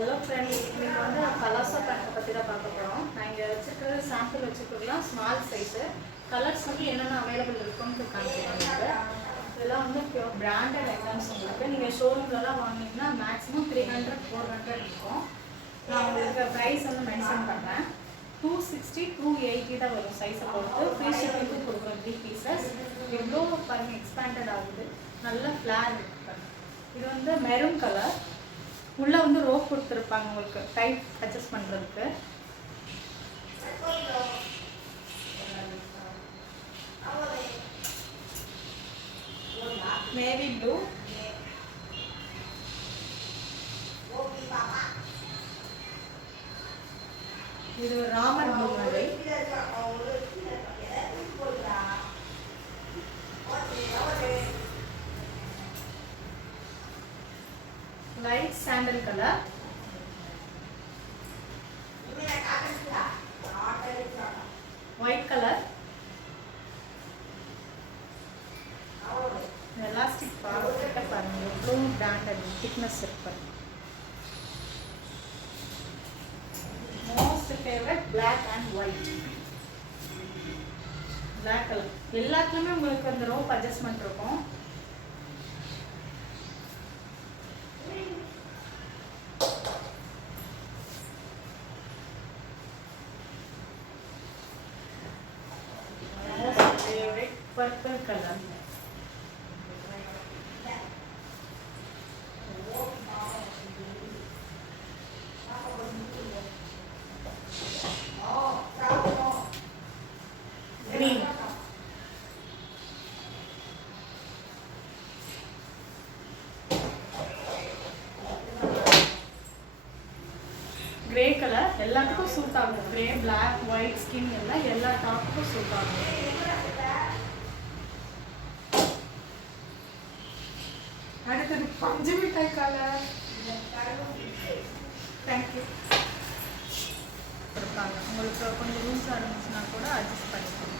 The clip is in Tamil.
ஹலோ ஃப்ரெண்ட்ஸ், இன்னைக்கு வந்து பலாசோ பேண்ட்டை பற்றி தான் பார்க்க போகிறோம். நான் இங்கே வச்சுருக்கிறது சாம்பிள் வச்சுருக்கலாம், ஸ்மால் சைஸு. கலர்ஸ் வந்து என்னென்ன அவைலபிள் இருக்குன்னு காமிக்கிறேன். இதெல்லாம் வந்து பியூர் பிராண்டட் ஐட்டம்ஸ் உங்களுக்கு. நீங்கள் ஷோரூம்லலாம் வாங்கினீங்கன்னா மேக்ஸிமம் 300 400 இருக்கும். நான் உங்களுக்கு ப்ரைஸ் வந்து மென்ஷன் பண்ணுறேன். 260 280 தான் வரும் சைஸை பொறுத்து. ஃப்ரீ ஷிப்பிங்கும் கொடுக்குறோம் 3 பீசஸ். எவ்வளோ பாருங்கள் எக்ஸ்பேண்டட் ஆகுது, நல்ல ஃப்ளார் இருக்குது. இது வந்து மெரூன் கலர். உள்ளே வந்து ரோப் கொடுத்துருப்பாங்க உங்களுக்கு டைட் அட்ஜஸ்ட் பண்ணுறதுக்கு. நேவி ப்ளூ, இது ராமர் ப்ளூ மாதிரி. Light sandal colour, white colour, elastic பார்த்துக்கிட்ட பாருங்க எவ்வளோ பிராண்டட் திக்னஸ் இருக்கு. Most favourite black and white. Black colour எல்லாத்துலேயுமே உங்களுக்கு அந்த ரோப் அட்ஜஸ்ட்மெண்ட் இருக்கும். Purple colour, green, grey colour எல்லாத்துக்கும் சூட் ஆகும். ग्रे black white skin எல்லாம் எல்லா டாப்புக்கும் சூட் ஆகும். அடுத்தது பஞ்சு மிட்டாய் கலர். தேங்க்யூ. இருக்காங்க உங்களுக்கு கொஞ்சம் லூஸாக இருந்துச்சுன்னா கூட அட்ஜஸ்ட் பண்ணிக்கலாம்.